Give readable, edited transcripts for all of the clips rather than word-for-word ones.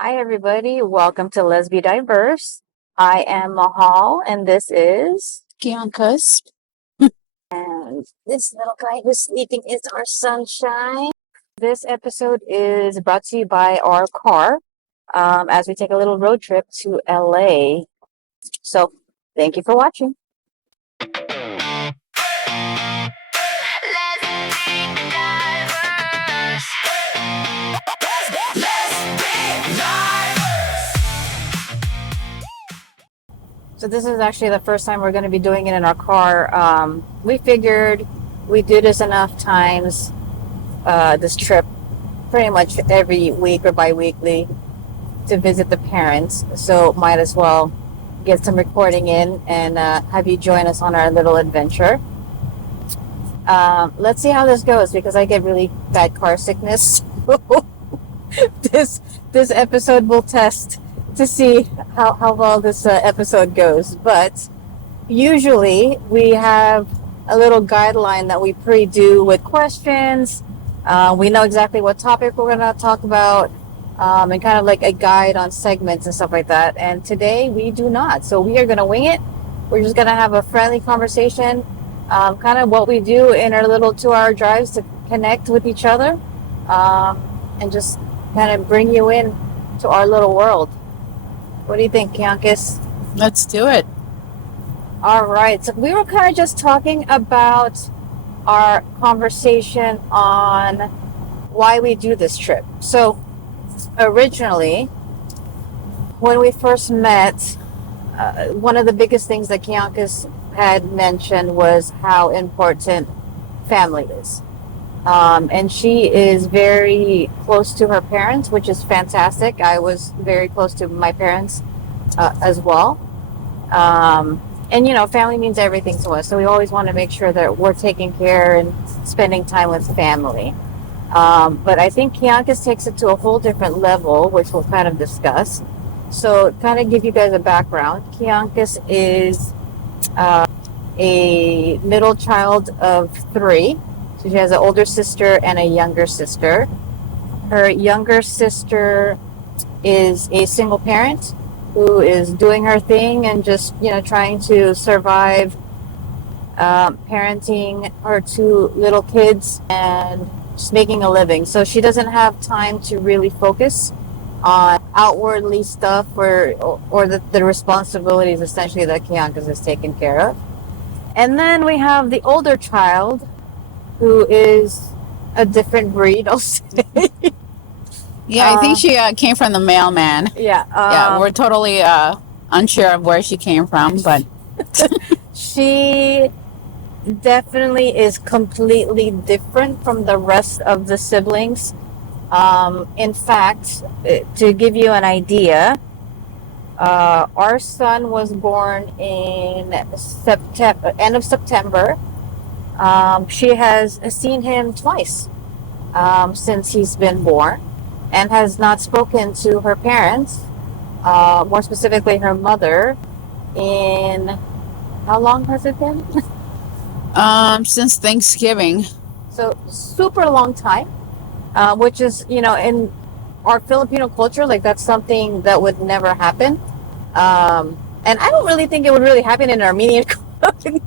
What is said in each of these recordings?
Hi, everybody. Welcome to Lez-B-Diverse. I am Mahal, and this is. Bianca's. And this little guy who's sleeping is our sunshine. This episode is brought to you by our car as we take a little road trip to LA. So, thank you for watching. So this is actually the first time we're going to be doing it in our car. We figured we do this enough times, this trip, pretty much every week or bi-weekly to visit the parents. So might as well get some recording in and have you join us on our little adventure. Let's see how this goes because I get really bad car sickness. this episode will test to see how well this episode goes. But usually we have a little guideline that we pre-do with questions. We know exactly what topic we're going to talk about and kind of like a guide on segments and stuff like that. And today we do not. So we are going to wing it. We're just going to have a friendly conversation, kind of what we do in our little 2-hour drives to connect with each other and just kind of bring you in to our little world. What do you think, Kiankis? Let's do it. All right. So we were kind of just talking about our conversation on why we do this trip. So originally, when we first met, one of the biggest things that Kiankis had mentioned was how important family is. And she is very close to her parents, which is fantastic. I was very close to my parents as well. And, you know, family means everything to us. So we always want to make sure that we're taking care and spending time with family. But I think Kiankis takes it to a whole different level, which we'll kind of discuss. So kind of give you guys a background. Kiankis is a middle child of 3. So she has an older sister and a younger sister. Her younger sister is a single parent who is doing her thing and just, you know, trying to survive parenting her 2 little kids and just making a living. So she doesn't have time to really focus on outwardly stuff or the responsibilities essentially that Kiankis is taken care of. And then we have the older child who is a different breed, I'll say. Yeah, I think she came from the mailman. Yeah. We're totally unsure of where she came from, but she definitely is completely different from the rest of the siblings. In fact, to give you an idea, our son was born in September, end of September. She has seen him twice since he's been born and has not spoken to her parents, more specifically her mother, in how long has it been? since Thanksgiving. So super long time, which is, you know, in our Filipino culture, like that's something that would never happen. And I don't really think it would really happen in Armenian culture.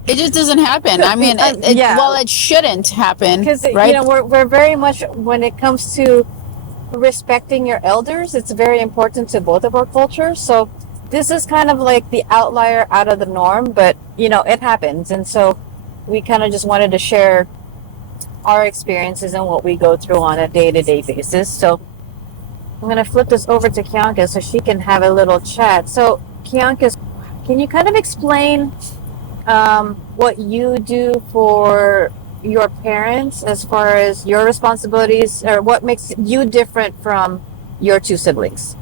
It just doesn't happen. I mean, well, it shouldn't happen, because right? you know we're very much, when it comes to respecting your elders, it's very important to both of our cultures. So this is kind of like the outlier out of the norm, but you know it happens, and so we kind of just wanted to share our experiences and what we go through on a day-to-day basis. So I'm going to flip this over to Kiankis so she can have a little chat. So Kiankis, can you kind of explain what you do for your parents as far as your responsibilities, or what makes you different from your 2 siblings?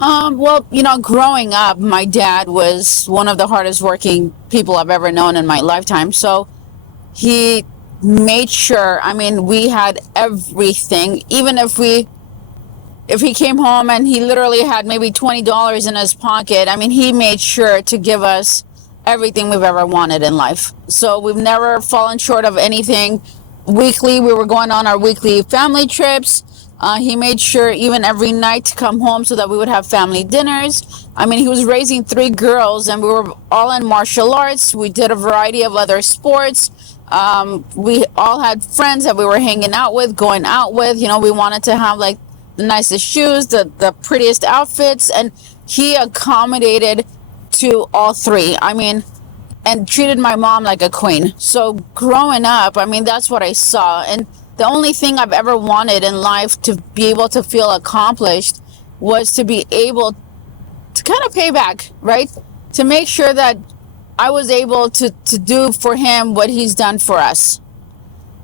Well, you know, growing up, my dad was one of the hardest working people I've ever known in my lifetime. So he made sure, I mean, we had everything. Even if he came home and he literally had maybe $20 in his pocket, I mean, he made sure to give us everything we've ever wanted in life. So we've never fallen short of anything. Weekly, we were going on our weekly family trips. He made sure even every night to come home so that we would have family dinners. I mean, he was raising three girls, and we were all in martial arts. We did a variety of other sports. We all had friends that we were hanging out with, going out with. You know, we wanted to have like the nicest shoes, the prettiest outfits, and he accommodated to all three. I mean, and treated my mom like a queen. So growing up, I mean, that's what I saw. And the only thing I've ever wanted in life to be able to feel accomplished was to be able to kind of pay back, right? To make sure that I was able to do for him what he's done for us.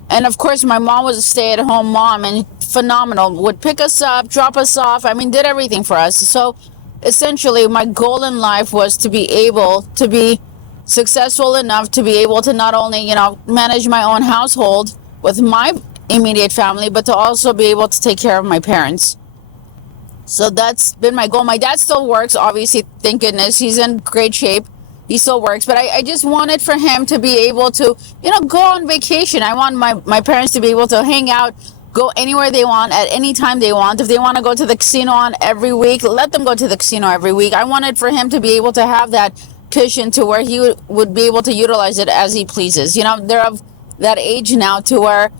And of course, my mom was a stay-at-home mom and phenomenal. Would pick us up, drop us off. I mean, did everything for us. So essentially, my goal in life was to be able to be successful enough to be able to not only, you know, manage my own household with my immediate family, but to also be able to take care of my parents. So that's been my goal. My dad still works, obviously, thank goodness. He's in great shape. He still works, but I just wanted for him to be able to, you know, go on vacation. I want my parents to be able to hang out, go anywhere they want, at any time they want. If they want to go to the casino on every week, let them go to the casino every week. I wanted for him to be able to have that cushion to where he would be able to utilize it as he pleases. You know, they're of that age now to where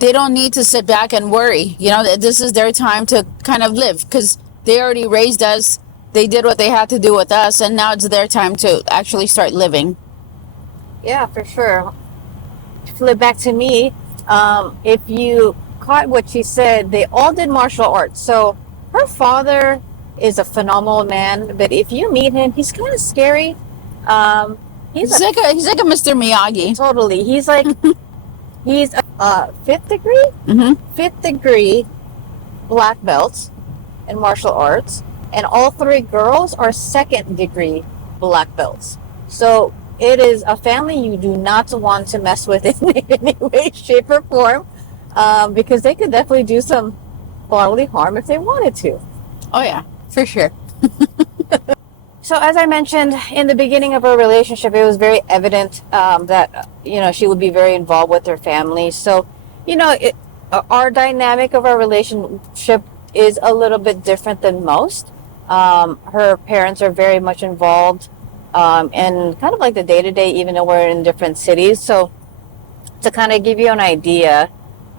they don't need to sit back and worry. You know, this is their time to kind of live because they already raised us. They did what they had to do with us, and now it's their time to actually start living. Yeah, for sure. Flip back to me. If you caught what she said, they all did martial arts. So her father is a phenomenal man, but if you meet him, he's kind of scary. He's like a Mr. Miyagi. Totally. He's like he's a fifth degree, fifth degree black belts in martial arts, and all three girls are second degree black belts. So it is a family you do not want to mess with in any way, shape, or form, because they could definitely do some bodily harm if they wanted to. Oh yeah, for sure. So as I mentioned in the beginning of our relationship, it was very evident that, you know, she would be very involved with her family. So, you know, our dynamic of our relationship is a little bit different than most. Her parents are very much involved in kind of like the day-to-day, even though we're in different cities. So to kind of give you an idea,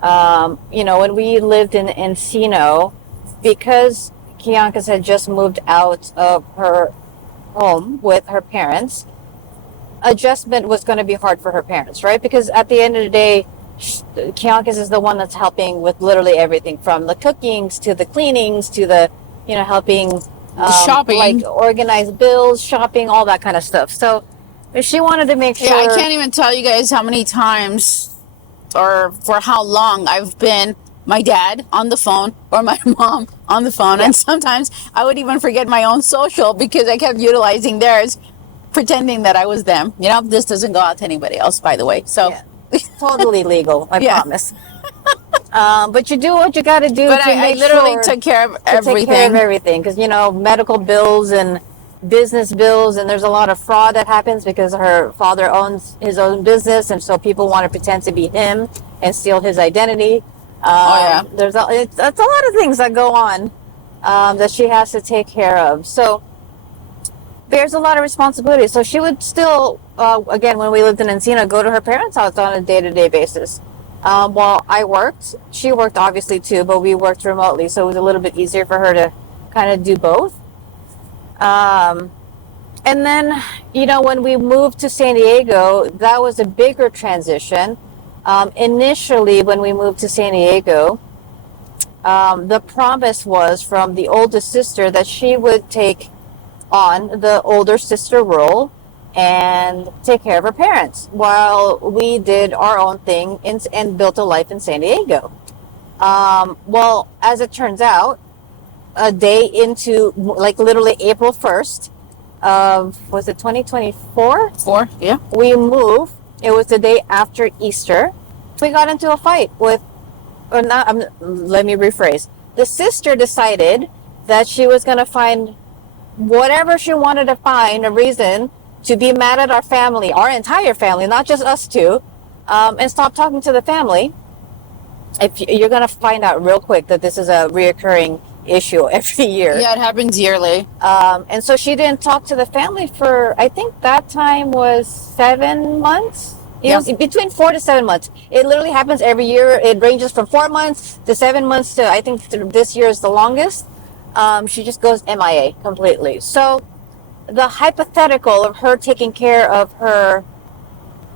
you know, when we lived in Encino, because Kiankas had just moved out of her home with her parents, adjustment was going to be hard for her parents, right? Because at the end of the day, Kiankas is the one that's helping with literally everything from the cookings to the cleanings to the, you know, helping shopping, like organize bills, shopping, all that kind of stuff. So she wanted to make sure. Yeah, I can't even tell you guys how many times or for how long I've been my dad on the phone or my mom on the phone. Yeah. And sometimes I would even forget my own social because I kept utilizing theirs, pretending that I was them. You know, this doesn't go out to anybody else, by the way. So yeah. Totally legal, I promise. But you do what you got to do. But I literally took care of everything. Take care of everything because, you know, medical bills and business bills, and there's a lot of fraud that happens because her father owns his own business, and so people want to pretend to be him and steal his identity. That's a lot of things that go on that she has to take care of. So there's a lot of responsibility. So she would still, again, when we lived in Encino, go to her parents' house on a day-to-day basis. While I worked, she worked obviously too, but we worked remotely, so it was a little bit easier for her to kind of do both. And then, you know, when we moved to San Diego, that was a bigger transition. Initially, when we moved to San Diego, the promise was from the oldest sister that she would take on the older sister role and take care of her parents while we did our own thing and built a life in San Diego. Well, as it turns out, a day into, like, literally April 1st of, was it 2024? Yeah. We moved. It was the day after Easter. We got into a fight with, let me rephrase. The sister decided that she was going to find whatever she wanted to find, a reason to be mad at our family, our entire family, not just us two, and stop talking to the family. if you're gonna find out real quick that this is a reoccurring issue every year. Yeah, it happens yearly. And so she didn't talk to the family for, I think that time was 7 months. It was between 4 to 7 months. It literally happens every year. It ranges from 4 months to 7 months to, I think this year is the longest. She just goes MIA completely. So the hypothetical of her taking care of her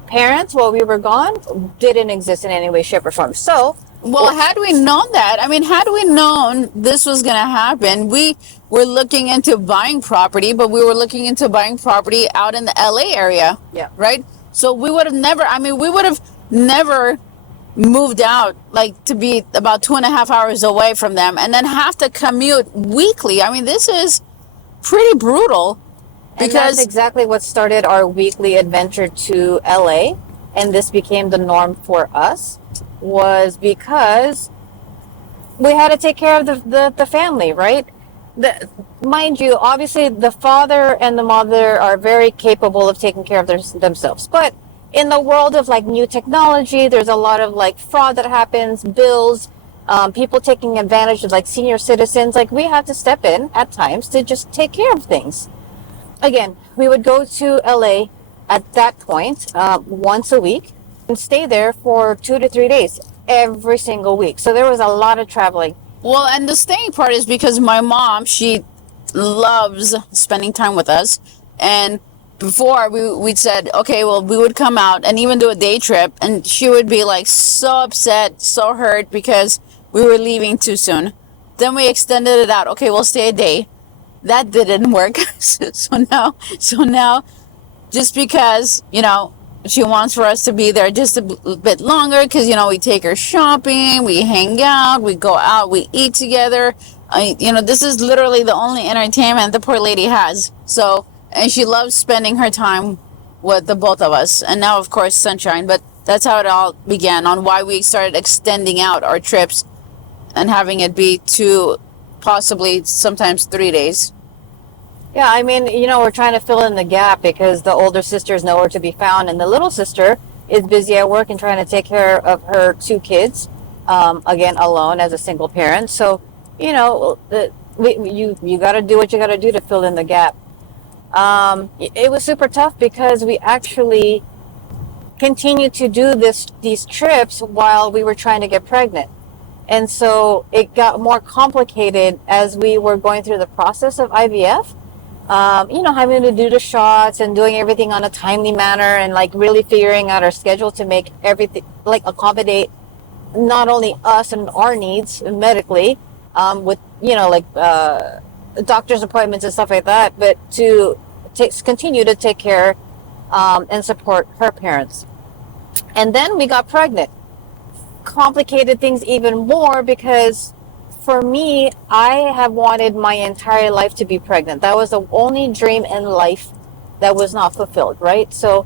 parents while we were gone didn't exist in any way, shape, or form. So, well, had we known that, I mean, had we known this was going to happen, we were looking into buying property, but we were looking into buying property out in the LA area. Yeah. Right? So we would have never, I mean, we would have never moved out like to be about 2.5 hours away from them and then have to commute weekly. I mean, this is pretty brutal. And that's exactly what started our weekly adventure to LA, and this became the norm for us, was because we had to take care of the family, right? Mind you, obviously the father and the mother are very capable of taking care of themselves, but in the world of like new technology, there's a lot of like fraud that happens, bills, people taking advantage of like senior citizens. Like we had to step in at times to just take care of things. Again, we would go to LA at that point once a week and stay there for 2 to 3 days every single week. So there was a lot of traveling. Well, and the staying part is because my mom, she loves spending time with us. And before we'd said, okay, well, we would come out and even do a day trip. And she would be like so upset, so hurt because we were leaving too soon. Then we extended it out. Okay, we'll stay a day. That didn't work. So now, just because, you know, she wants for us to be there just a bit longer because, you know, we take her shopping, we hang out, we go out, we eat together. You know, this is literally the only entertainment the poor lady has. So, and she loves spending her time with the both of us. And now, of course, sunshine. But that's how it all began, on why we started extending out our trips and having it be 2, possibly sometimes 3 days. Yeah, I mean, you know, we're trying to fill in the gap because the older sister is nowhere to be found, and the little sister is busy at work and trying to take care of her 2 kids, again, alone as a single parent. So, you know, you got to do what you got to do to fill in the gap. It was super tough because we actually continued to do these trips while we were trying to get pregnant. And so it got more complicated as we were going through the process of IVF. You know, having to do the shots and doing everything on a timely manner and like really figuring out our schedule to make everything like accommodate not only us and our needs medically, with, you know, like doctor's appointments and stuff like that, but to continue to take care and support her parents. And then we got pregnant. Complicated things even more because for me, I have wanted my entire life to be pregnant. That was the only dream in life that was not fulfilled, right? So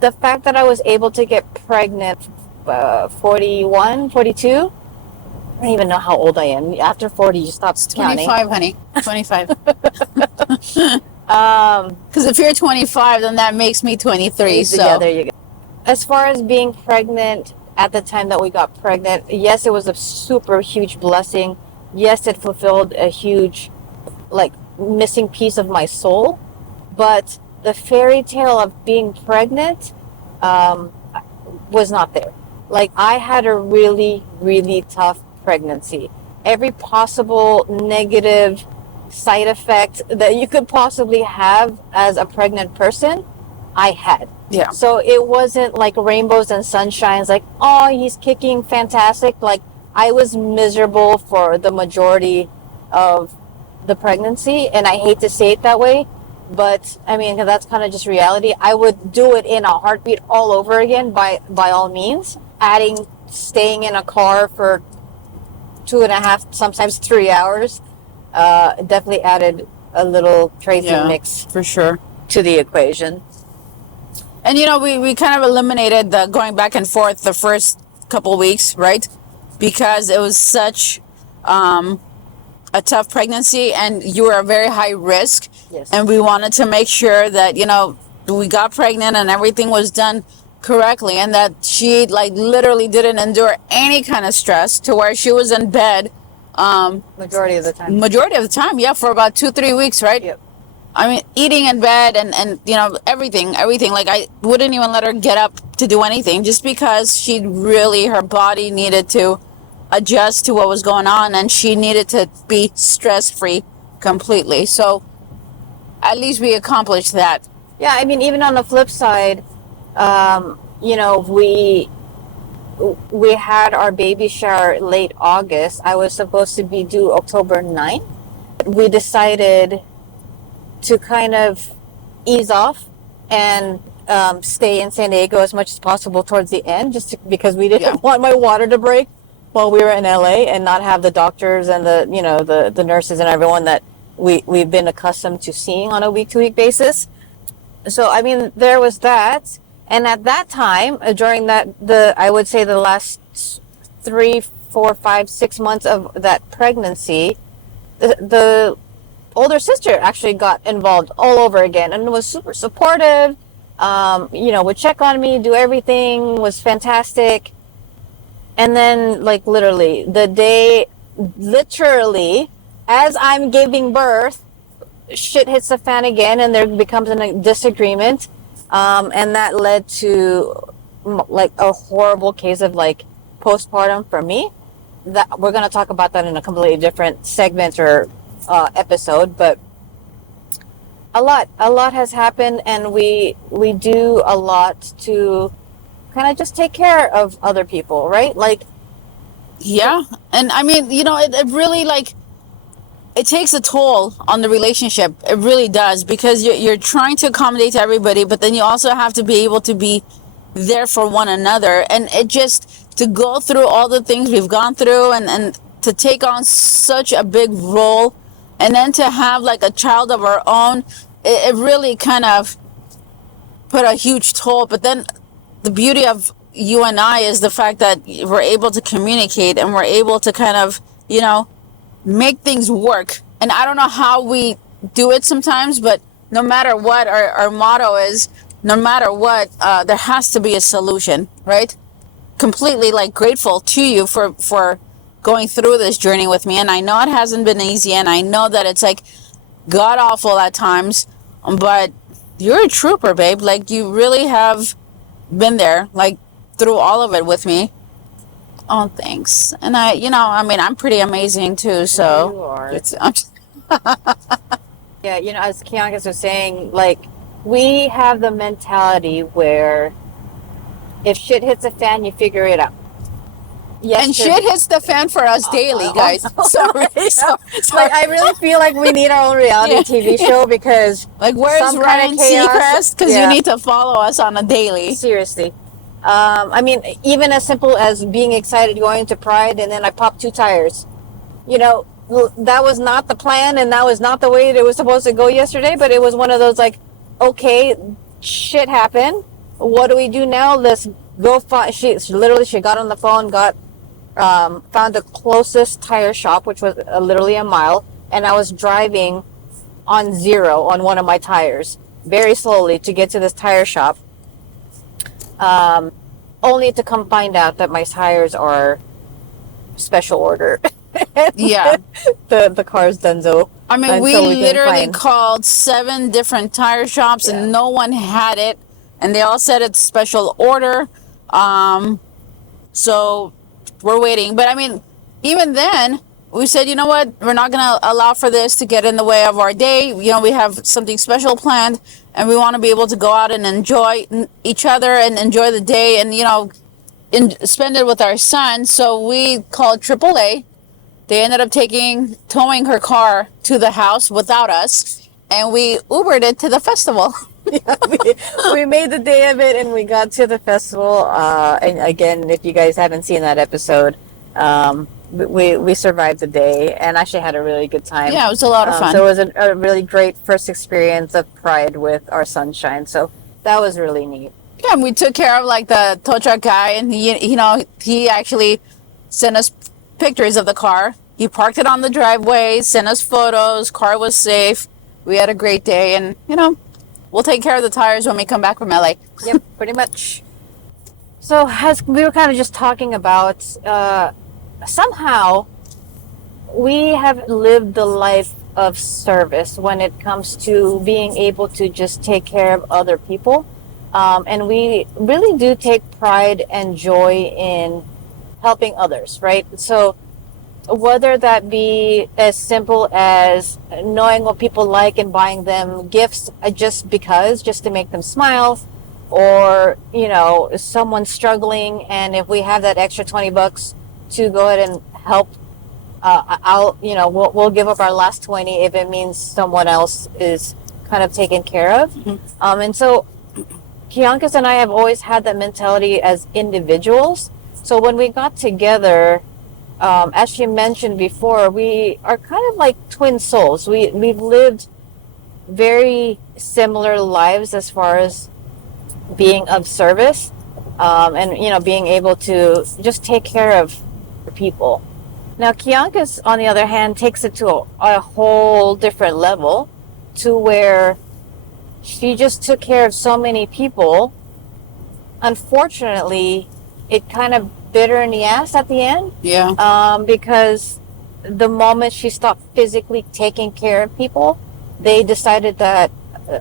the fact that I was able to get pregnant 41, 42, I don't even know how old I am. After 40, you stop counting. 25, honey. 25. Because if you're 25, then that makes me 23. So yeah, there you go. As far as being pregnant, at the time that we got pregnant, yes, it was a super huge blessing. Yes, it fulfilled a huge, like, missing piece of my soul. But the fairy tale of being pregnant was not there. Like, I had a really, really tough pregnancy. Every possible negative side effect that you could possibly have as a pregnant person, I had. Yeah. So it wasn't like rainbows and sunshines, like, oh, he's kicking fantastic. Like, I was miserable for the majority of the pregnancy, and I hate to say it that way, but I mean, that's kind of just reality. I would do it in a heartbeat all over again, by all means. Staying in a car for 2.5, sometimes 3 hours, definitely added a little crazy mix for sure to the equation. And, you know, we kind of eliminated the going back and forth the first couple weeks, right? Because it was such a tough pregnancy and you were a very high risk. Yes. And we wanted to make sure that, you know, we got pregnant and everything was done correctly, and that she like literally didn't endure any kind of stress to where she was in bed Majority of the time. majority of the time, yeah, for about 2-3 weeks, right? Yep. I mean, eating in bed and everything. Like I wouldn't even let her get up to do anything just because her body needed to adjust to what was going on, and she needed to be stress free completely. So at least we accomplished that. Yeah, I mean, even on the flip side, we had our baby shower late August. I was supposed to be due October 9th. We decided to kind of ease off and stay in San Diego as much as possible towards the end, because we didn't want my water to break while we were in LA, and not have the doctors and the nurses and everyone that we've been accustomed to seeing on a week-to-week basis. So I mean, there was that. And at that time, during I would say the last 3, 4, 5, 6 months of that pregnancy, the older sister actually got involved all over again and was super supportive. Would check on me, do everything, was fantastic. And then, like, literally as I'm giving birth, shit hits the fan again, and there becomes a disagreement. And that led to like a horrible case of like postpartum for me. That we're going to talk about that in a completely different segment or episode, but a lot has happened, and we do a lot to kind of just take care of other people, right? Like, yeah. And I mean, it really, like, it takes a toll on the relationship. It really does, because you're trying to accommodate everybody, but then you also have to be able to be there for one another. And it just, to go through all the things we've gone through, and to take on such a big role, and then to have like a child of our own, it really kind of put a huge toll. But then the beauty of you and I is the fact that we're able to communicate, and we're able to kind of, make things work. And I don't know how we do it sometimes, but no matter what, our motto is, no matter what, there has to be a solution, right? Completely, like, grateful to you for going through this journey with me. And I know it hasn't been easy, and I know that it's like god awful at times, but you're a trooper, babe. Like, you really have been there, like, through all of it with me. Oh, thanks. And I'm pretty amazing too, so. you are. I'm just, Yeah, as Kianka was saying, like, we have the mentality where if shit hits a fan, you figure it out. Yes, and shit hits the fan for us daily, guys. Sorry. Like, I really feel like we need our own reality TV show, because like, where's Ryan Seacrest? Because you need to follow us on a daily. Seriously. I mean, even as simple as being excited going to Pride, and then I popped 2 tires. That was not the plan, and that was not the way it was supposed to go yesterday, but it was one of those, like, okay, shit happened. What do we do now? Let's go find. She got on the phone, found the closest tire shop, which was literally a mile, and I was driving on 0 on one of my tires, very slowly, to get to this tire shop. Only to come find out that my tires are special order. Yeah. The car's donezo. I mean, we literally called 7 different tire shops, and no one had it, and they all said it's special order. So we're waiting. But I mean, even then, we said, you know what, we're not going to allow for this to get in the way of our day. We have something special planned, and we want to be able to go out and enjoy each other and enjoy the day, and, spend it with our son. So we called AAA. They ended up towing her car to the house without us, and we Ubered it to the festival. Yeah, we made the day of it, and we got to the festival. And again, if you guys haven't seen that episode, we survived the day and actually had a really good time. Yeah, it was a lot of fun. So it was a really great first experience of Pride with our sunshine. So that was really neat. Yeah, and we took care of like the tow truck guy, and he actually sent us pictures of the car. He parked it on the driveway, sent us photos. Car was safe. We had a great day, and we'll take care of the tires when we come back from LA. Yep, pretty much. So as we were kind of just talking about, somehow we have lived the life of service when it comes to being able to just take care of other people. And we really do take pride and joy in helping others, right? So whether that be as simple as knowing what people like and buying them gifts just because, just to make them smile, or someone's struggling, and if we have that extra $20 to go ahead and help, we'll give up our last 20 if it means someone else is kind of taken care of. And so Kiankas and I have always had that mentality as individuals. So when we got together, as she mentioned before, we are kind of like twin souls. We've lived very similar lives as far as being of service, and being able to just take care of people. Now, Kiankas, on the other hand, takes it to a whole different level, to where she just took care of so many people. Unfortunately, it kind of bit her in the ass at the end. Yeah. Because the moment she stopped physically taking care of people, they decided that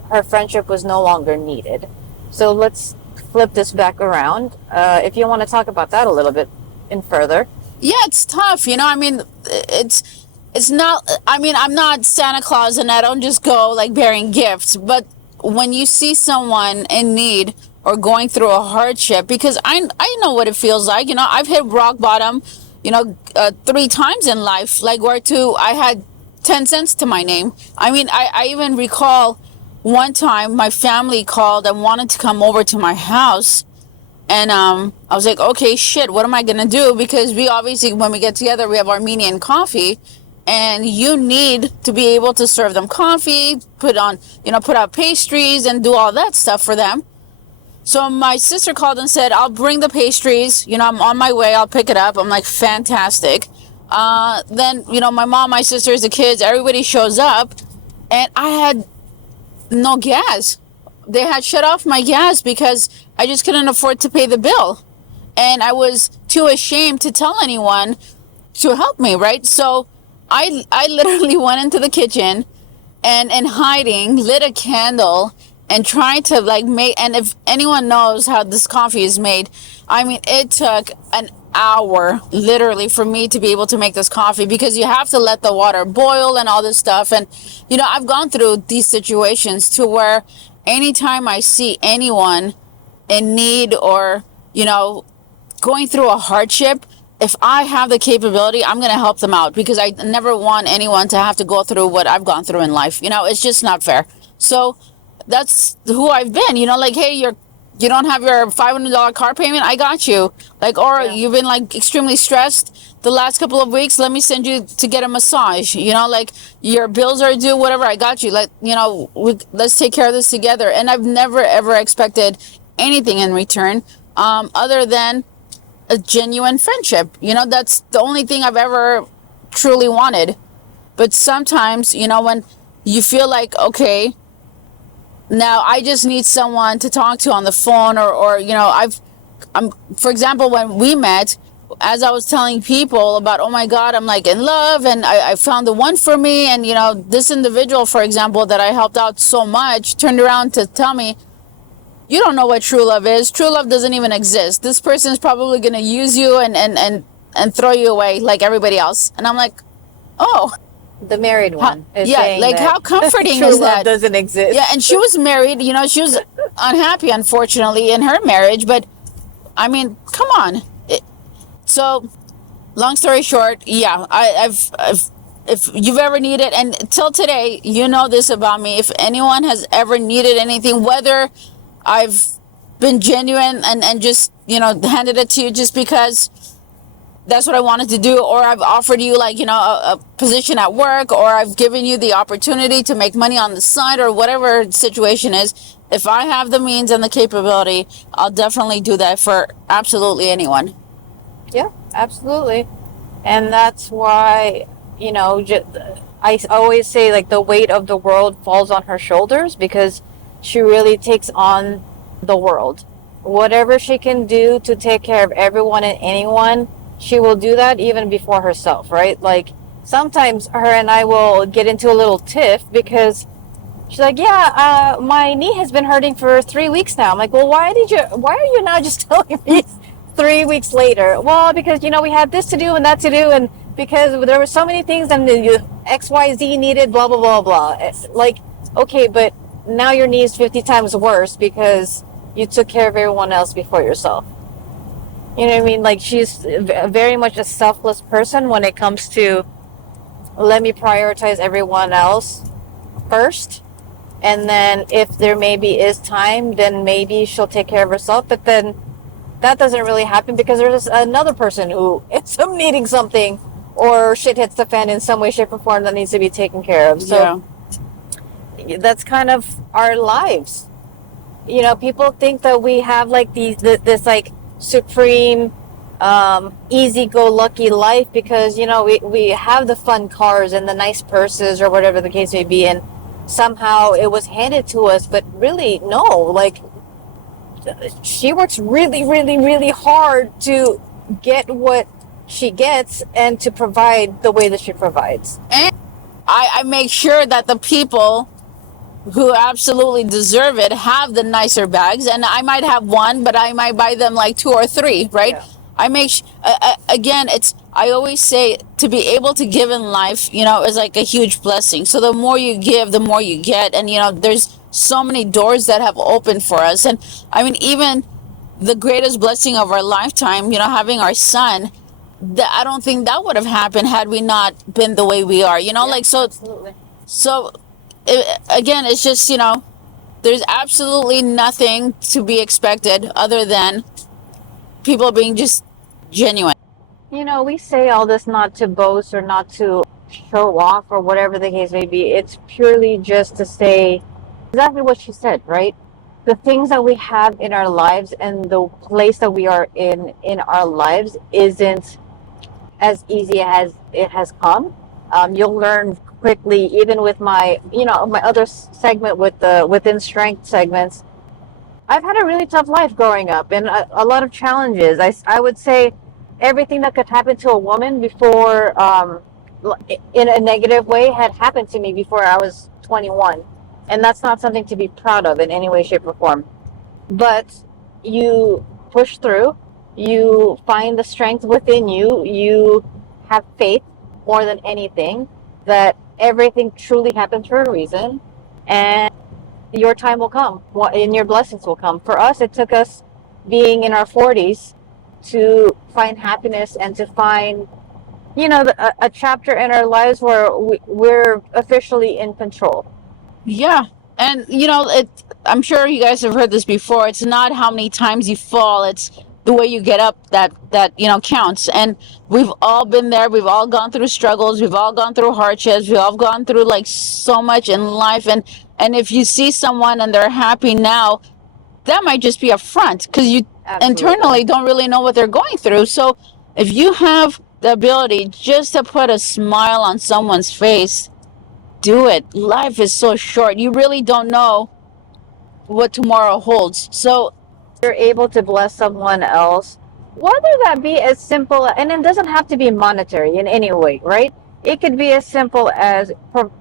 her friendship was no longer needed. So let's flip this back around. If you want to talk about that a little bit in further. Yeah, it's tough. I mean, it's not, I mean, I'm not Santa Claus and I don't just go like bearing gifts, but when you see someone in need or going through a hardship, because I know what it feels like. I've hit rock bottom, 3 times in life, like where I had 10 cents to my name. I mean, I even recall one time my family called and wanted to come over to my house. And I was like, okay, shit, what am I going to do? Because we obviously, when we get together, we have Armenian coffee. And you need to be able to serve them coffee, put out pastries and do all that stuff for them. So my sister called and said, I'll bring the pastries. I'm on my way. I'll pick it up. I'm like, fantastic. Then, my mom, my sisters, the kids, everybody shows up. And I had no gas. They had shut off my gas because I just couldn't afford to pay the bill. And I was too ashamed to tell anyone to help me, right? So I literally went into the kitchen and in hiding, lit a candle and tried to make, and if anyone knows how this coffee is made, I mean, it took an hour literally for me to be able to make this coffee, because you have to let the water boil and all this stuff. And, I've gone through these situations to where anytime I see anyone in need or, going through a hardship, if I have the capability, I'm going to help them out, because I never want anyone to have to go through what I've gone through in life. It's just not fair. So that's who I've been, hey, you don't have your $500 car payment, I got you. You've been extremely stressed the last couple of weeks, let me send you to get a massage. Your bills are due, whatever, I got you. Let's take care of this together. And I've never ever expected anything in return, other than a genuine friendship. That's the only thing I've ever truly wanted. But sometimes, when you feel like, okay, now I just need someone to talk to on the phone, or I'm, for example, when we met, as I was telling people about, oh my God, I'm in love, and I found the one for me. And, this individual, for example, that I helped out so much, turned around to tell me, you don't know what true love is. True love doesn't even exist. This person is probably going to use you and throw you away like everybody else. And I'm like, oh. The married one is yeah, saying that how comforting true is love that? doesn't exist. Yeah, and she was married. She was unhappy, unfortunately, in her marriage. But, I mean, come on. So, long story short, yeah, I've if you've ever needed, and till today, this about me, if anyone has ever needed anything, whether I've been genuine and just, handed it to you just because that's what I wanted to do, or I've offered you a position at work, or I've given you the opportunity to make money on the side, or whatever situation is, if I have the means and the capability, I'll definitely do that for absolutely anyone. Yeah, absolutely. And that's why, I always say the weight of the world falls on her shoulders, because she really takes on the world. whatever she can do to take care of everyone and anyone, she will do that even before herself, right? Like sometimes her and I will get into a little tiff because she's like, yeah, my knee has been hurting for 3 weeks now. I'm like, well, why are you now just telling me 3 weeks later? Well, because, we had this to do and that to do. And because there were so many things and the XYZ needed, blah, blah, blah, blah. It's like, okay, but now your knee is 50 times worse because you took care of everyone else before yourself. You know what I mean? Like she's very much a selfless person when it comes to let me prioritize everyone else first. And then if there maybe is time, then maybe she'll take care of herself. But then that doesn't really happen because there's another person who ends up needing something or shit hits the fan in some way, shape, or form that needs to be taken care of. So that's kind of our lives. People think that we have like this like supreme easy-go-lucky life because we have the fun cars and the nice purses or whatever the case may be, and somehow it was handed to us. But really, no, like she works really, really, really hard to get what she gets and to provide the way that she provides. And I make sure that the people who absolutely deserve it have the nicer bags, and I might have one, but I might buy them like 2 or 3, right? Yeah. I make again, I always say to be able to give in life, is like a huge blessing. So the more you give, the more you get. And there's so many doors that have opened for us. And I mean, even the greatest blessing of our lifetime, having our son, I don't think that would have happened had we not been the way we are, like, so Absolutely. so again, it's just, there's absolutely nothing to be expected other than people being just genuine. We say all this not to boast or not to show off or whatever the case may be. It's purely just to say exactly what she said, right? The things that we have in our lives and the place that we are in our lives isn't as easy as it has come. You'll learn quickly, even with my other segment with the within strength segments. I've had a really tough life growing up and a lot of challenges. I would say everything that could happen to a woman before, in a negative way, had happened to me before I was 21. And that's not something to be proud of in any way, shape, or form. But you push through, you find the strength within you, you have faith more than anything that everything truly happens for a reason. And your time will come and your blessings will come. For us, it took us being in our 40s to find happiness and to find, a chapter in our lives where we're officially in control. Yeah. And I'm sure you guys have heard this before. It's not how many times you fall, it's the way you get up that counts. And we've all been there. We've all gone through struggles. We've all gone through hardships. We've all gone through like so much in life. And if you see someone and they're happy now, that might just be a front because you internally don't really know what they're going through. So if you have the ability just to put a smile on someone's face, do it. Life is so short. You really don't know what tomorrow holds. So you're able to bless someone else, whether that be as simple, and it doesn't have to be monetary in any way, right? It could be as simple as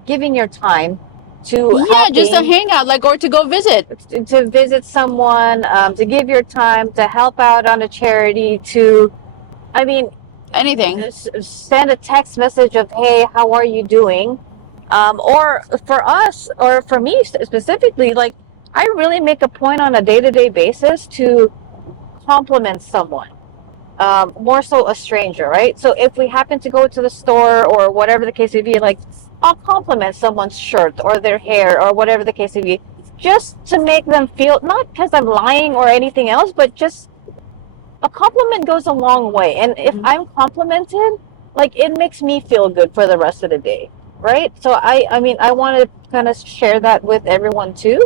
giving your time to just a hangout, like, or to go visit, to visit someone, to give your time, to help out on a charity, to, anything. Send a text message of, hey, how are you doing? Or for us, or for me specifically, like, I really make a point on a day-to-day basis to compliment someone, more so a stranger, right? So if we happen to go to the store or whatever the case may be, like, I'll compliment someone's shirt or their hair or whatever the case may be, just to make them feel, not because I'm lying or anything else, but just a compliment goes a long way. And if I'm complimented, like, it makes me feel good for the rest of the day, right? So I want to kind of share that with everyone too.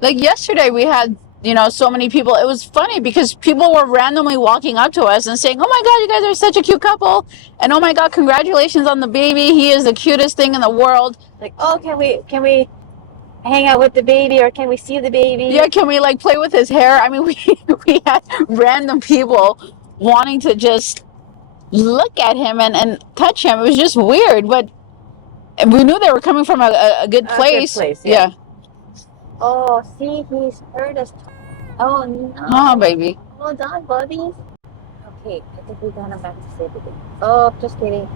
Like yesterday we had, so many people. It was funny because people were randomly walking up to us and saying, oh my God, you guys are such a cute couple. And oh my God, congratulations on the baby. He is the cutest thing in the world. Like, oh, can we hang out with the baby, or can we see the baby? Yeah, can we like play with his hair? I mean, we had random people wanting to just look at him and touch him. It was just weird, but we knew they were coming from a good A good place. place, Yeah. Oh, see, he's heard us. Oh no. Oh, baby. Hold on, bubbies. Okay, I think we got him back to safety. Oh, just kidding.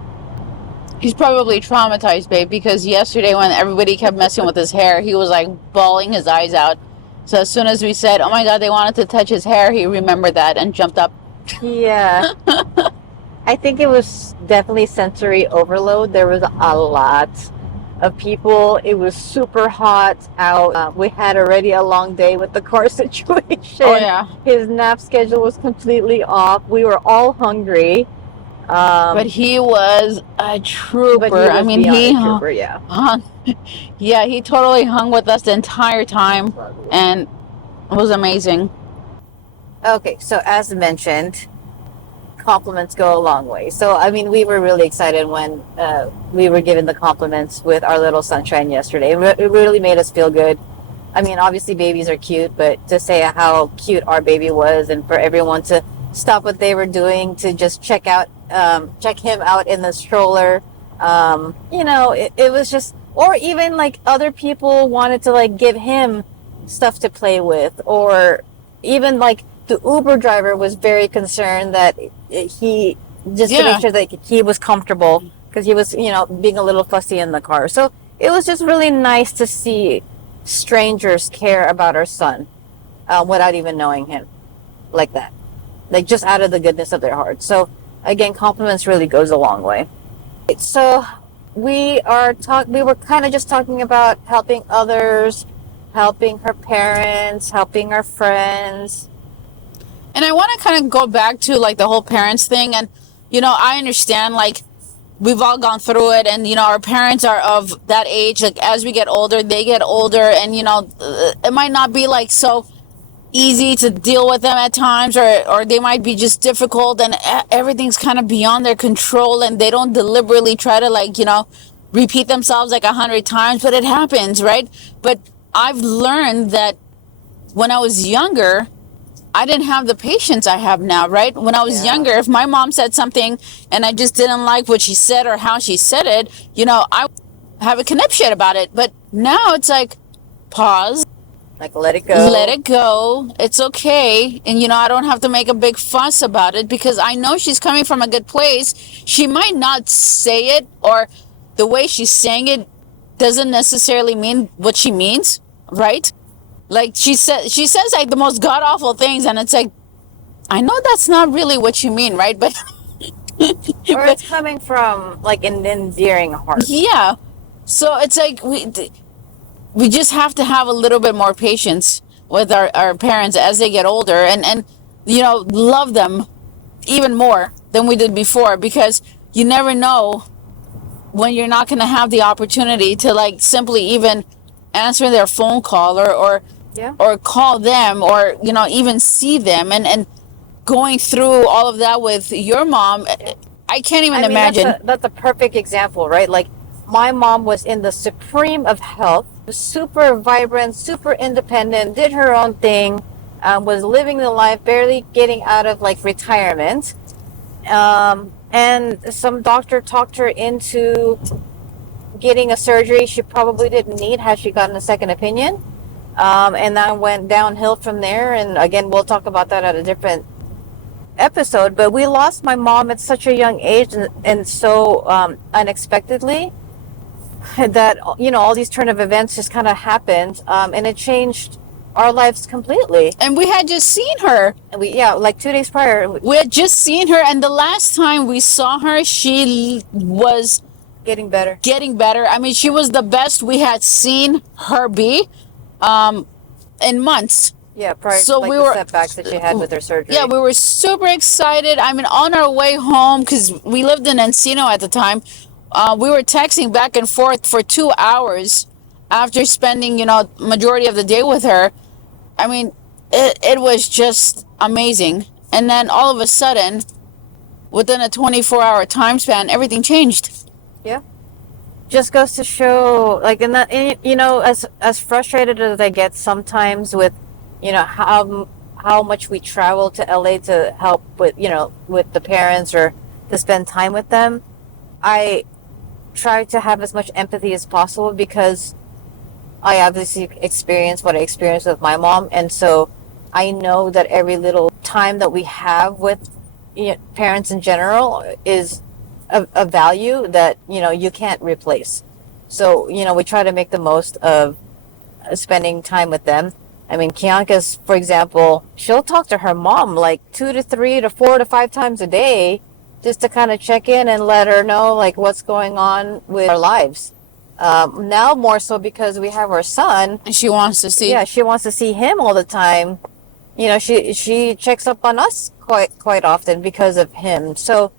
He's probably traumatized, babe, because yesterday when everybody kept messing with his hair, he was like bawling his eyes out. So as soon as we said, oh my God, they wanted to touch his hair, he remembered that and jumped up. Yeah. I think it was definitely sensory overload. There was a lot of people. It was super hot out. We had already a long day with the car situation. Oh, yeah. His nap schedule was completely off. We were all hungry. But he was a trooper. But he was I mean, beyond he a trooper, yeah. hung. Yeah, he totally hung with us the entire time, and it was amazing. Okay, so as mentioned, compliments go a long way. So, I mean, we were really excited when we were given the compliments with our little sunshine yesterday. It really made us feel good. I mean, obviously babies are cute, but to say how cute our baby was, and for everyone to stop what they were doing to just check him out in the stroller, it was just, or even like other people wanted to like give him stuff to play with, or even like the Uber driver was very concerned that he just to make sure that he was comfortable, because he was, being a little fussy in the car. So it was just really nice to see strangers care about our son without even knowing him like that, like just out of the goodness of their heart. So again, compliments really goes a long way. So we were kind of just talking about helping others, helping her parents, helping our friends. And I want to kind of go back to like the whole parents thing. And, I understand like we've all gone through it, and, our parents are of that age. Like as we get older, they get older, and, it might not be like so easy to deal with them at times, or they might be just difficult, and everything's kind of beyond their control, and they don't deliberately try to like, repeat themselves like 100 times, but it happens, right? But I've learned that when I was younger, I didn't have the patience I have now, right? When I was younger, if my mom said something and I just didn't like what she said or how she said it, I have a conniption about it. But now it's like, pause. Like, let it go. Let it go. It's okay. And, I don't have to make a big fuss about it, because I know she's coming from a good place. She might not say it, or the way she's saying it doesn't necessarily mean what she means, right? Like she says like the most god awful things, and it's like, I know that's not really what you mean, right? But or it's coming from like an endearing heart. Yeah. So it's like we just have to have a little bit more patience with our parents as they get older, and love them even more than we did before, because you never know when you're not going to have the opportunity to like simply even answer their phone call, or call them, or even see them, and going through all of that with your mom. I can't even imagine. That's a perfect example, right? Like, my mom was in the supreme of health, super vibrant, super independent, did her own thing, was living the life, barely getting out of like retirement, and some doctor talked her into getting a surgery she probably didn't need had she gotten a second opinion, and that went downhill from there. And again, we'll talk about that at a different episode. But we lost my mom at such a young age, and so unexpectedly, that all these turn of events just kind of happened, and it changed our lives completely. And we had just seen her. And like 2 days prior, we had just seen her, and the last time we saw her, she was getting better. I mean, she was the best we had seen her be in months. Yeah, prior to like the setbacks that she had with her surgery. Yeah, we were super excited. I mean, on our way home, because we lived in Encino at the time, we were texting back and forth for 2 hours after spending, majority of the day with her. I mean, it was just amazing. And then all of a sudden, within a 24-hour time span, everything changed. Yeah. just goes to show, like, in that, as frustrated as I get sometimes with, how much we travel to LA to help with, with the parents or to spend time with them. I try to have as much empathy as possible because I obviously experienced what I experienced with my mom, and so I know that every little time that we have with, parents in general is a value that you can't replace. So we try to make the most of spending time with them. I mean, Kianka's, for example, she'll talk to her mom like 2 to 3 to 4 to 5 times a day just to kind of check in and let her know like what's going on with our lives. Now more so because we have our son. And she wants to see. Yeah, she wants to see him all the time. She checks up on us quite often because of him. So,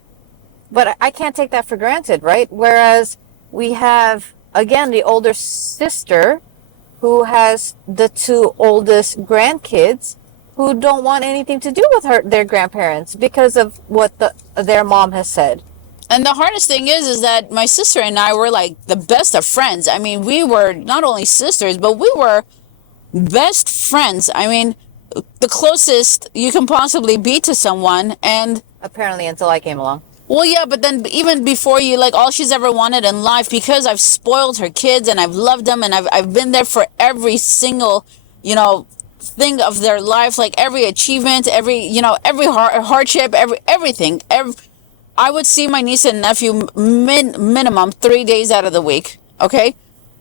but I can't take that for granted, right? Whereas we have, again, the older sister who has the two oldest grandkids who don't want anything to do with their grandparents because of what their mom has said. And the hardest thing is that my sister and I were like the best of friends. I mean, we were not only sisters, but we were best friends. I mean, the closest you can possibly be to someone. And apparently, until I came along. well, yeah, but then even before you, like, all she's ever wanted in life, because I've spoiled her kids and I've loved them and I've been there for every single, thing of their life, like every achievement, every hardship, everything. I would see my niece and nephew minimum 3 days out of the week, okay?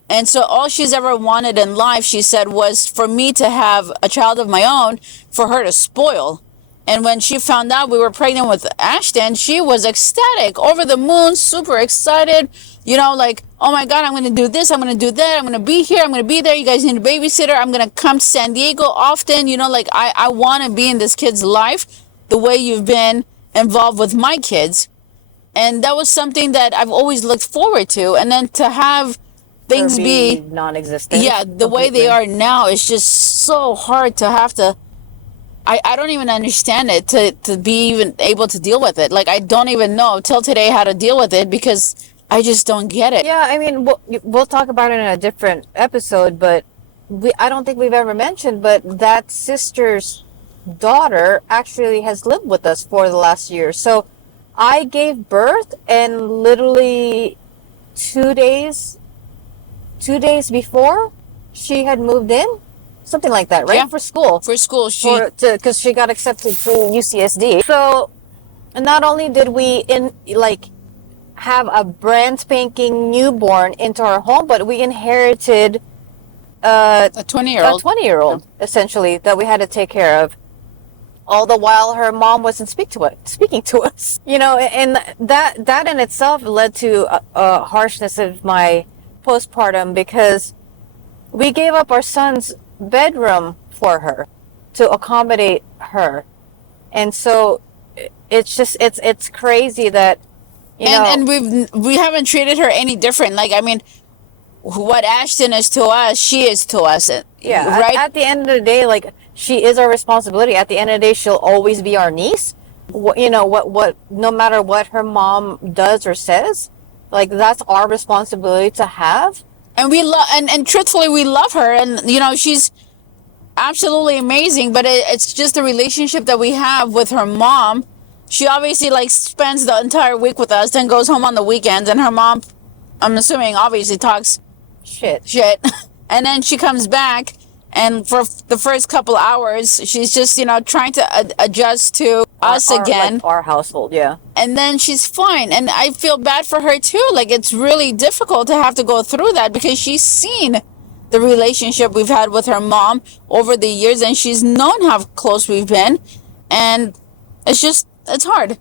And so all she's ever wanted in life, she said, was for me to have a child of my own, for her to spoil. And when she found out we were pregnant with Ashton, she was ecstatic, over the moon, super excited, like, oh my God, I'm going to do this, I'm going to do that, I'm going to be here, I'm going to be there, you guys need a babysitter, I'm going to come to San Diego often, like, I want to be in this kid's life the way you've been involved with my kids. And that was something that I've always looked forward to. And then to have things be non-existent. Yeah, the way they are now is just so hard to have to. I don't even understand it to be even able to deal with it. Like, I don't even know till today how to deal with it because I just don't get it. Yeah, I mean, we'll talk about it in a different episode, but I don't think we've ever mentioned, but that sister's daughter actually has lived with us for the last year. So I gave birth, and literally 2 days before she had moved in, something like that, right? Yeah. For school. Because she got accepted to UCSD. So not only did we have a brand spanking newborn into our home, but we inherited a 20-year-old. A 20-year-old, essentially, that we had to take care of. All the while her mom wasn't speaking to us. And that in itself led to a harshness of my postpartum, because we gave up our son's bedroom for her to accommodate her. And so it's crazy that and we haven't treated her any different. Like, I mean, what Ashton is to us, she is to us. Yeah, right? At the end of the day, like, she is our responsibility. At the end of the day, she'll always be our niece. No matter what her mom does or says, like, that's our responsibility to have. And we love, and truthfully, we love her, and she's absolutely amazing. But it's just the relationship that we have with her mom. She obviously spends the entire week with us, then goes home on the weekends, and her mom, I'm assuming, obviously talks shit, and then she comes back, and for the first couple hours, she's just trying to adjust to us again, our household, yeah. And then she's fine, and I feel bad for her too. Like, it's really difficult to have to go through that because she's seen the relationship we've had with her mom over the years, and she's known how close we've been, and it's hard.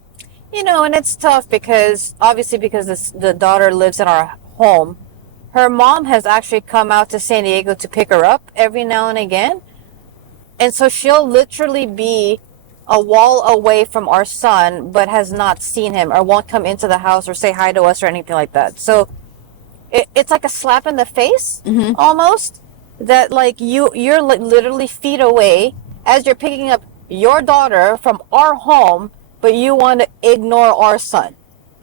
And it's tough because the daughter lives in our home. Her mom has actually come out to San Diego to pick her up every now and again. And so she'll literally be a wall away from our son, but has not seen him or won't come into the house or say hi to us or anything like that. So it's like a slap in the face, almost, that like you're literally feet away as you're picking up your daughter from our home, but you want to ignore our son.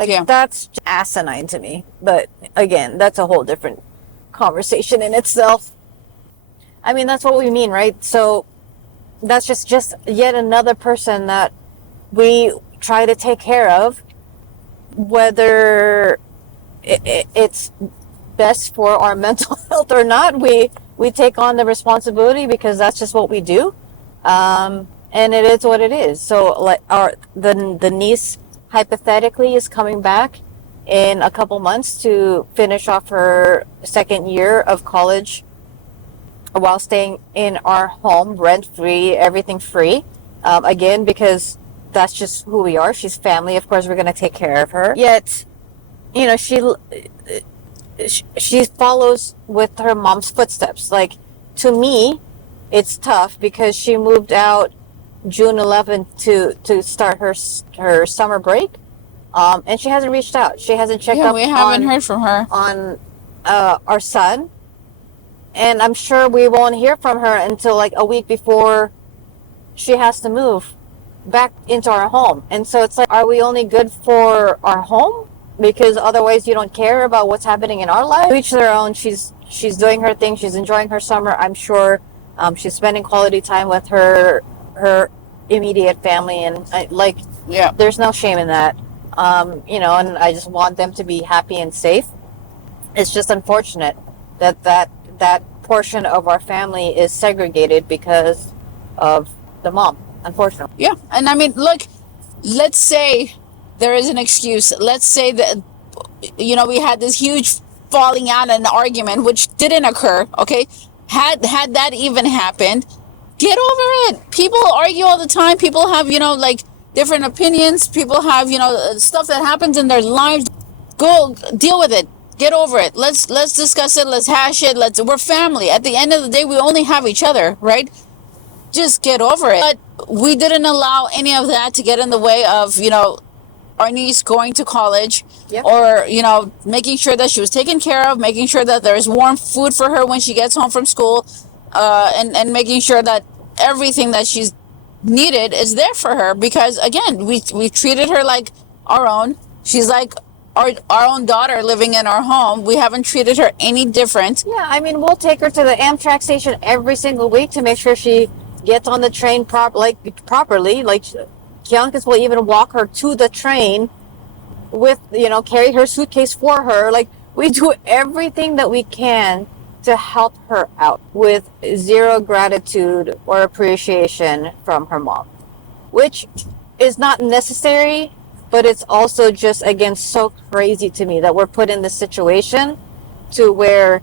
Like, Yeah. that's asinine to me. But again, that's a whole different conversation in itself. I mean, that's what we mean, right? So that's just yet another person that we try to take care of, whether it's best for our mental health or not. We take on the responsibility because that's just what we do, and it is what it is. So, like, the niece hypothetically is coming back in a couple months to finish off her second year of college while staying in our home, rent free, everything free. Again, because that's just who we are. She's family. Of course, we're going to take care of her. Yet, you know, she follows with her mom's footsteps. Like, to me, it's tough because she moved out June 11th to start her summer break, and she hasn't reached out. She hasn't checked Yeah, up we haven't heard from her on our son, and I'm sure we won't hear from her until like a week before she has to move back into our home. And so it's like, are we only good for our home? Because otherwise you don't care about what's happening in our life. To each their own. She's doing her thing. She's enjoying her summer. I'm sure she's spending quality time with her immediate family, and yeah there's no shame in that. You know, and I just want them to be happy and safe. It's just unfortunate that portion of our family is segregated because of the mom, unfortunately. Yeah, and I mean, look, let's say there is an excuse. Let's say that, you know, we had this huge falling out and argument, which didn't occur. Okay, had that even happened, get over it. People argue all the time. People have, you know, like, different opinions. People have, you know, stuff that happens in their lives. Go deal with it. Get over it. Let's discuss it. Let's hash it. We're family. At the end of the day, we only have each other, right? Just get over it. But we didn't allow any of that to get in the way of, you know, our niece going to college. Yep. Or, you know, making sure that she was taken care of, making sure that there's warm food for her when she gets home from school, and making sure that everything that she's needed is there for her. Because again, we treated her like our own. She's like our own daughter living in our home. We haven't treated her any different. Yeah, I mean, we'll take her to the Amtrak station every single week to make sure she gets on the train properly. Like, Kiankas will even walk her to the train with, you know, carry her suitcase for her. Like, we do everything that we can to help her out, with zero gratitude or appreciation from her mom, which is not necessary, but it's also just, again, so crazy to me that we're put in this situation to where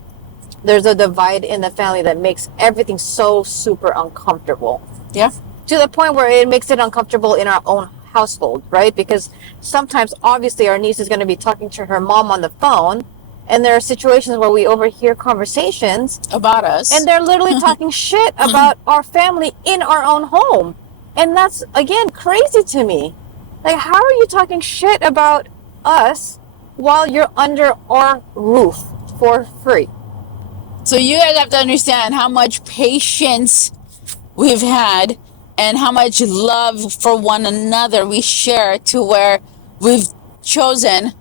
there's a divide in the family that makes everything so super uncomfortable. Yeah. To the point where it makes it uncomfortable in our own household, right? Because sometimes, obviously, our niece is going to be talking to her mom on the phone, and there are situations where we overhear conversations About us. and they're literally talking shit about our family in our own home. And that's, again, crazy to me. Like, how are you talking shit about us while you're under our roof for free? So you guys have to understand how much patience we've had and how much love for one another we share, to where we've chosen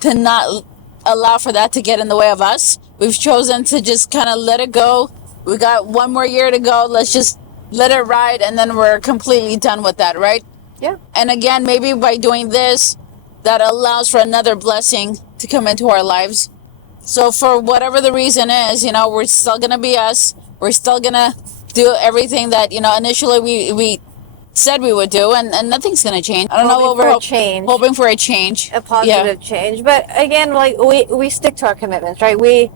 to not allow for that to get in the way of us. We've chosen to just kind of let it go. We got one more year to go. Let's just let it ride, and then we're completely done with that, right? Yeah. And again, maybe by doing this, that allows for another blessing to come into our lives. So for whatever the reason is, you know, we're still going to be us. We're still going to do everything that, you know, initially we said we would do, and nothing's going to change. I don't know what we're hoping for a change. A positive change. But again, like, we stick to our commitments, right? We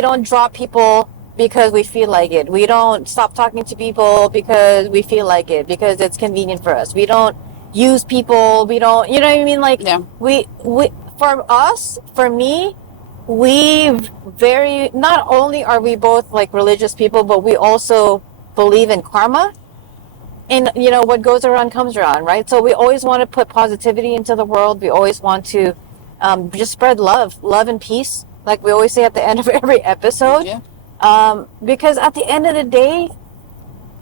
don't drop people because we feel like it. We don't stop talking to people because we feel like it, because it's convenient for us. We don't use people. We don't, you know what I mean? Like, we for us, for me, not only are we both like religious people, but we also believe in karma. And, you know, what goes around comes around, right? So we always want to put positivity into the world. We always want to just spread love and peace, like we always say at the end of every episode. Yeah. Because at the end of the day,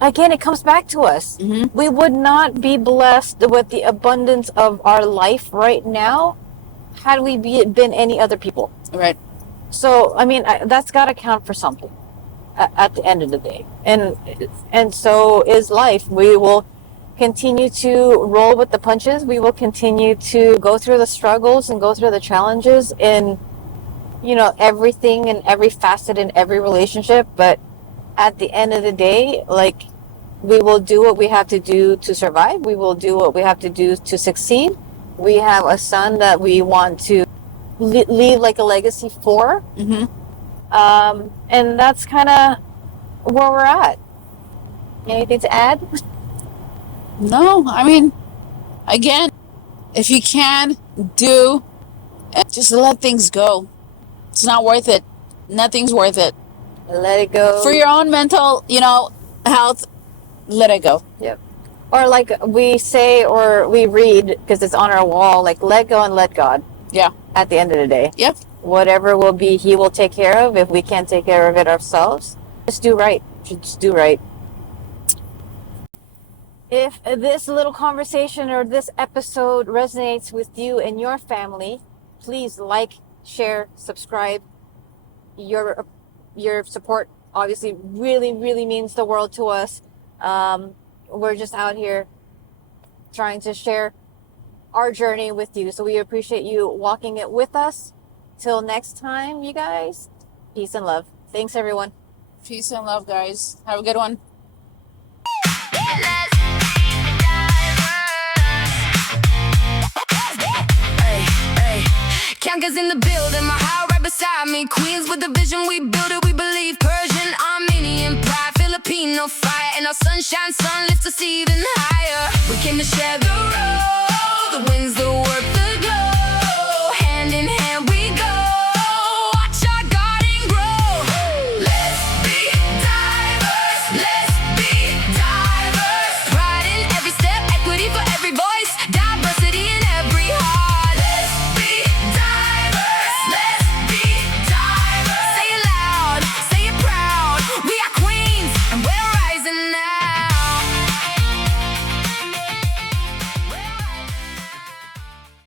again, it comes back to us. We would not be blessed with the abundance of our life right now had we been any other people. Right. So, I mean, that's got to count for something at the end of the day. And so is life. We will continue to roll with the punches. We will continue to go through the struggles and go through the challenges in, you know, everything and every facet in every relationship. But at the end of the day, like, we will do what we have to do to survive. We will do what we have to do to succeed. We have a son that we want to leave like a legacy for. And that's kind of where we're at. Anything to add? No, I mean, again, if you can do, just let things go. It's not worth it. Nothing's worth it. Let it go. For your own mental, you know, health, let it go. Yep. Or like we say or we read, because it's on our wall, like, let go and let God. Yeah. At the end of the day. Yep. Whatever will be, He will take care of. If we can't take care of it ourselves, just do right. Just do right. If this little conversation or this episode resonates with you and your family, please like, share, subscribe. Your support obviously really, really means the world to us. We're just out here trying to share our journey with you. So we appreciate you walking it with us. Till next time, you guys, peace and love. Thanks, everyone. Peace and love, guys. Have a good one. Cankers in the building, my heart right beside me. Queens with the vision, we build it, we believe. Persian, Armenian pride, Filipino fire. And our sunshine sun lifts us even higher. We came to share the road.